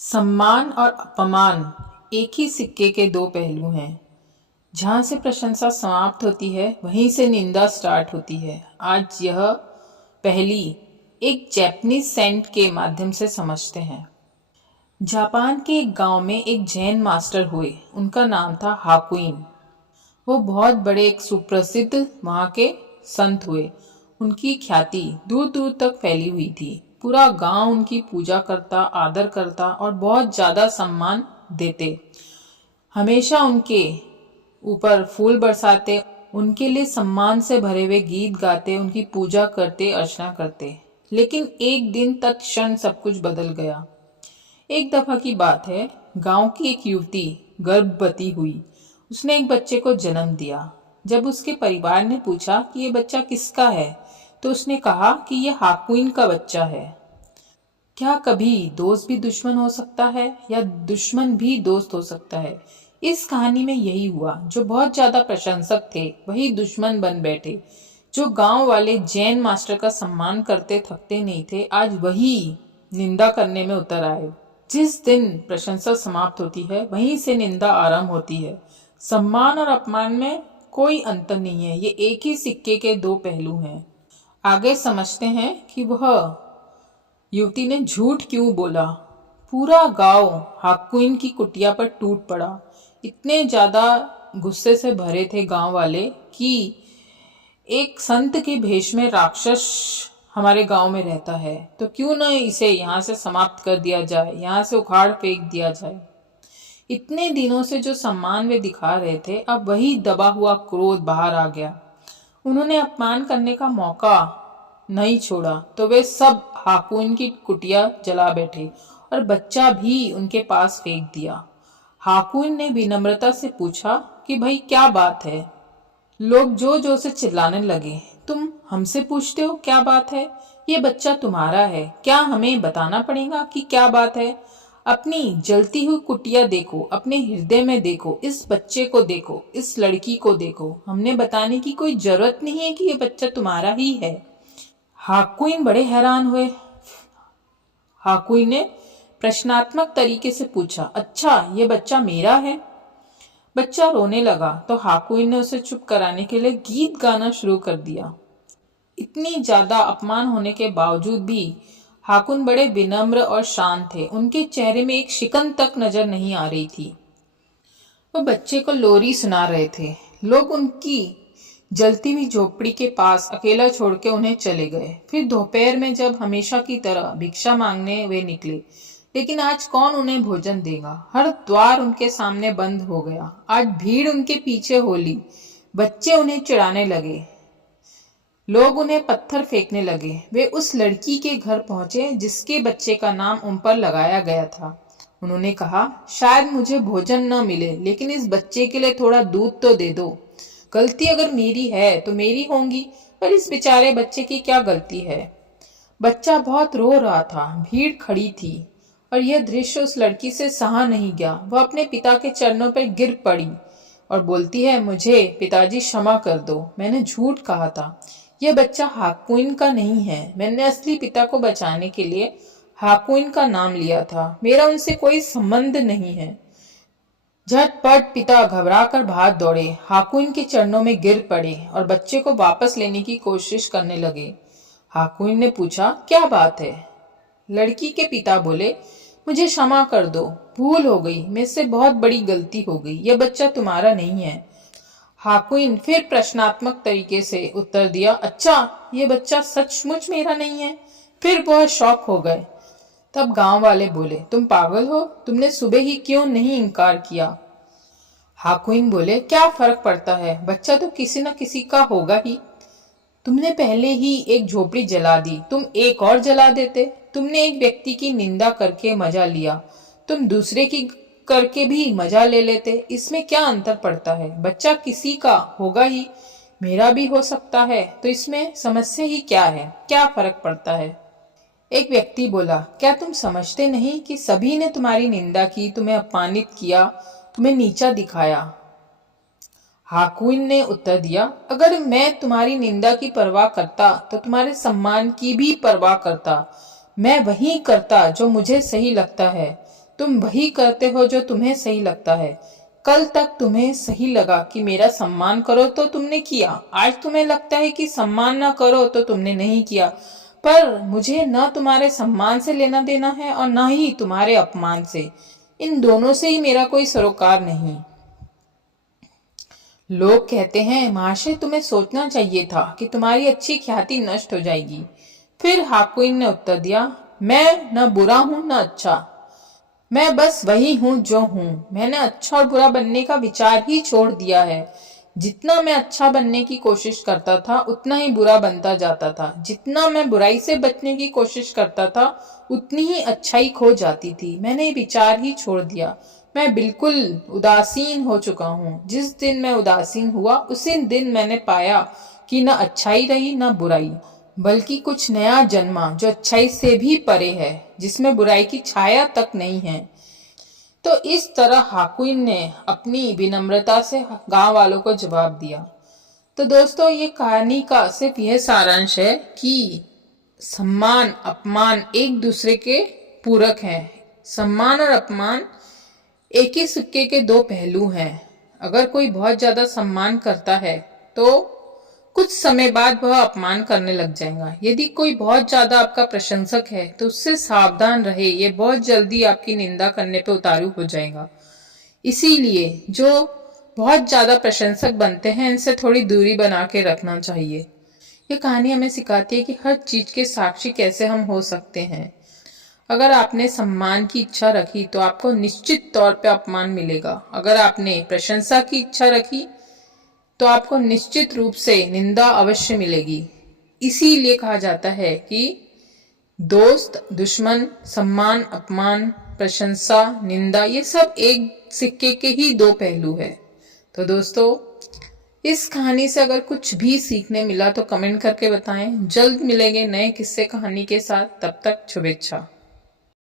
सम्मान और अपमान एक ही सिक्के के दो पहलू हैं। जहाँ से प्रशंसा समाप्त होती है वहीं से निंदा स्टार्ट होती है। आज यह पहली एक जापानीज सेंट के माध्यम से समझते हैं। जापान के एक गांव में एक जैन मास्टर हुए। उनका नाम था हाकुइन। वो बहुत बड़े एक सुप्रसिद्ध वहाँ के संत हुए। उनकी ख्याति दूर दूर तक फैली हुई थी। पूरा गांव उनकी पूजा करता, आदर करता और बहुत ज्यादा सम्मान देते। हमेशा उनके ऊपर फूल बरसाते, उनके लिए सम्मान से भरे हुए गीत गाते, उनकी पूजा करते, अर्चना करते। लेकिन एक दिन तत्क्षण सब कुछ बदल गया। एक दफा की बात है, गांव की एक युवती गर्भवती हुई। उसने एक बच्चे को जन्म दिया। जब उसके परिवार ने पूछा कि ये बच्चा किसका है, तो उसने कहा कि ये हाकुइन का बच्चा है। क्या कभी दोस्त भी दुश्मन हो सकता है या दुश्मन भी दोस्त हो सकता है? इस कहानी में यही हुआ। जो बहुत ज्यादा प्रशंसक थे वही दुश्मन बन बैठे। जो गांव वाले जैन मास्टर का सम्मान करते थकते नहीं थे, आज वही निंदा करने में उतर आए। जिस दिन प्रशंसा समाप्त होती है वहीं से निंदा आरंभ होती है। सम्मान और अपमान में कोई अंतर नहीं है, ये एक ही सिक्के के दो पहलू हैं। आगे समझते हैं कि वह युवती ने झूठ क्यों बोला। पूरा गांव हाकुइन की कुटिया पर टूट पड़ा। इतने ज्यादा गुस्से से भरे थे गांव वाले कि एक संत के भेष में राक्षस हमारे गांव में रहता है, तो क्यों न इसे यहाँ से समाप्त कर दिया जाए, यहाँ से उखाड़ फेंक दिया जाए। इतने दिनों से जो सम्मान वे दिखा रहे थे, अब वही दबा हुआ क्रोध बाहर आ गया। उन्होंने अपमान करने का मौका नहीं छोड़ा, तो वे सब हाकुइन की कुटिया जला बैठे और बच्चा भी उनके पास फेंक दिया। हाकुइन ने विनम्रता से पूछा कि भाई क्या बात है? लोग जो से चिल्लाने लगे, तुम हमसे पूछते हो क्या बात है? ये बच्चा तुम्हारा है, क्या हमें बताना पड़ेगा कि क्या बात है? अपनी जलती हुई कुटिया देखो, अपने हृदय में देखो, इस बच्चे को देखो, इस लड़की को देखो। हमने बताने की कोई जरूरत नहीं है कि ये बच्चा तुम्हारा ही है। हाकुइन बड़े हैरान हुए। हाकुइन ने प्रश्नात्मक तरीके से पूछा, अच्छा ये बच्चा मेरा है? बच्चा रोने लगा तो हाकुइन ने उसे चुप कराने के लिए गीत गाना शुरू कर दिया। इतनी ज्यादा अपमान होने के बावजूद भी हाकुइन बड़े विनम्र और शांत थे। उनके चेहरे में एक शिकन तक नजर नहीं आ रही थी। वो बच्चे को लोरी सुना रहे थे। लोग उनकी जलती हुई झोपड़ी के पास अकेला छोड़ के उन्हें चले गए। फिर दोपहर में जब हमेशा की तरह भिक्षा मांगने वे निकले, लेकिन आज कौन उन्हें भोजन देगा? हर द्वार उनके सामने बंद हो गया। आज भीड़ उनके पीछे होली। बच्चे उन्हें चिढ़ाने लगे, लोग उन्हें पत्थर फेंकने लगे। वे उस लड़की के घर पहुंचे जिसके बच्चे का नाम उन पर लगाया गया था। उन्होंने कहा, शायद मुझे भोजन न मिले, लेकिन इस बच्चे के लिए थोड़ा दूध तो दे दो। गलती अगर मेरी है तो मेरी होंगी, पर इस बेचारे बच्चे की क्या गलती है? बच्चा बहुत रो रहा था। भीड़ खड़ी थी और यह दृश्य उस लड़की से सहा नहीं गया। वह अपने पिता के चरणों पर गिर पड़ी और बोलती है, मुझे पिताजी क्षमा कर दो, मैंने झूठ कहा था। यह बच्चा हाकुइन का नहीं है। मैंने असली पिता को बचाने के लिए हाकुइन का नाम लिया था। मेरा उनसे कोई संबंध नहीं है। झटपट पिता घबराकर भाग दौड़े, हाकुइन के चरणों में गिर पड़े और बच्चे को वापस लेने की कोशिश करने लगे। हाकुइन ने पूछा, क्या बात है? लड़की के पिता बोले, मुझे क्षमा कर दो, भूल हो गई, मुझसे बहुत बड़ी गलती हो गई, यह बच्चा तुम्हारा नहीं है। हाकुइन फिर प्रश्नात्मक तरीके से उत्तर दिया, अच्छा ये बच्चा सचमुच मेरा नहीं है? फिर वह शॉक हो गए। तब गांव वाले बोले, तुम पागल हो, तुमने सुबह ही क्यों नहीं इनकार किया? हाकुइन बोले, क्या फर्क पड़ता है, बच्चा तो किसी न किसी का होगा ही। तुमने पहले ही एक झोपड़ी जला दी, तुम एक और जला देते। तुमने एक व्यक्ति की निंदा करके मजा लिया, तुम दूसरे की करके भी मजा ले लेते। इसमें क्या अंतर पड़ता है? बच्चा किसी का होगा ही, मेरा भी हो सकता है, तो इसमें समस्या ही क्या है? क्या फर्क पड़ता है? एक व्यक्ति बोला, क्या तुम समझते नहीं कि सभी ने तुम्हारी निंदा की, तुम्हें अपमानित किया, तुम्हें नीचा दिखाया? हाकुइन ने उत्तर दिया, अगर मैं तुम्हारी निंदा की परवाह करता तो तुम्हारे सम्मान की भी परवाह करता। मैं वही करता जो मुझे सही लगता है। तुम वही करते हो जो तुम्हें सही लगता है। कल तक तुम्हें सही लगा कि मेरा सम्मान करो तो तुमने किया, आज तुम्हें लगता है कि सम्मान न करो तो तुमने नहीं किया। पर मुझे न तुम्हारे सम्मान से लेना देना है और न ही तुम्हारे अपमान से। इन दोनों से ही मेरा कोई सरोकार नहीं। लोग कहते हैं, महाशय तुम्हें सोचना चाहिए था कि तुम्हारी अच्छी ख्याति नष्ट हो जाएगी। फिर हाकुइन ने उत्तर दिया, मैं न बुरा हूं न अच्छा, मैं बस वही हूं जो हूं। मैंने अच्छा और बुरा बनने का विचार ही छोड़ दिया है। जितना मैं अच्छा बनने की कोशिश करता था उतना ही बुरा बनता जाता था। जितना मैं बुराई से बचने की कोशिश करता था उतनी ही अच्छाई खो जाती थी। मैंने ये विचार ही छोड़ दिया। मैं बिल्कुल उदासीन हो चुका हूँ। जिस दिन मैं उदासीन हुआ उसी दिन मैंने पाया कि न अच्छाई रही न बुराई, बल्कि कुछ नया जन्मा जो अच्छाई से भी परे है, जिसमें बुराई की छाया तक नहीं है। तो इस तरह हाकुइन ने अपनी विनम्रता से गांव वालों को जवाब दिया। तो दोस्तों, ये कहानी का सिर्फ यह सारांश है कि सम्मान अपमान एक दूसरे के पूरक हैं। सम्मान और अपमान एक ही सिक्के के दो पहलू हैं। अगर कोई बहुत ज्यादा सम्मान करता है तो कुछ समय बाद वह अपमान करने लग जाएगा। यदि कोई बहुत ज्यादा आपका प्रशंसक है तो उससे सावधान रहे, ये बहुत जल्दी आपकी निंदा करने पे उतारू हो जाएगा। इसीलिए जो बहुत ज्यादा प्रशंसक बनते हैं इनसे थोड़ी दूरी बना के रखना चाहिए। ये कहानी हमें सिखाती है कि हर चीज के साक्षी कैसे हम हो सकते हैं। अगर आपने सम्मान की इच्छा रखी तो आपको निश्चित तौर पे अपमान मिलेगा। अगर आपने प्रशंसा की इच्छा रखी तो आपको निश्चित रूप से निंदा अवश्य मिलेगी। इसीलिए कहा जाता है कि दोस्त दुश्मन, सम्मान अपमान, प्रशंसा निंदा, ये सब एक सिक्के के ही दो पहलू है। तो दोस्तों, इस कहानी से अगर कुछ भी सीखने मिला तो कमेंट करके बताएं। जल्द मिलेंगे नए किस्से कहानी के साथ। तब तक शुभेच्छा।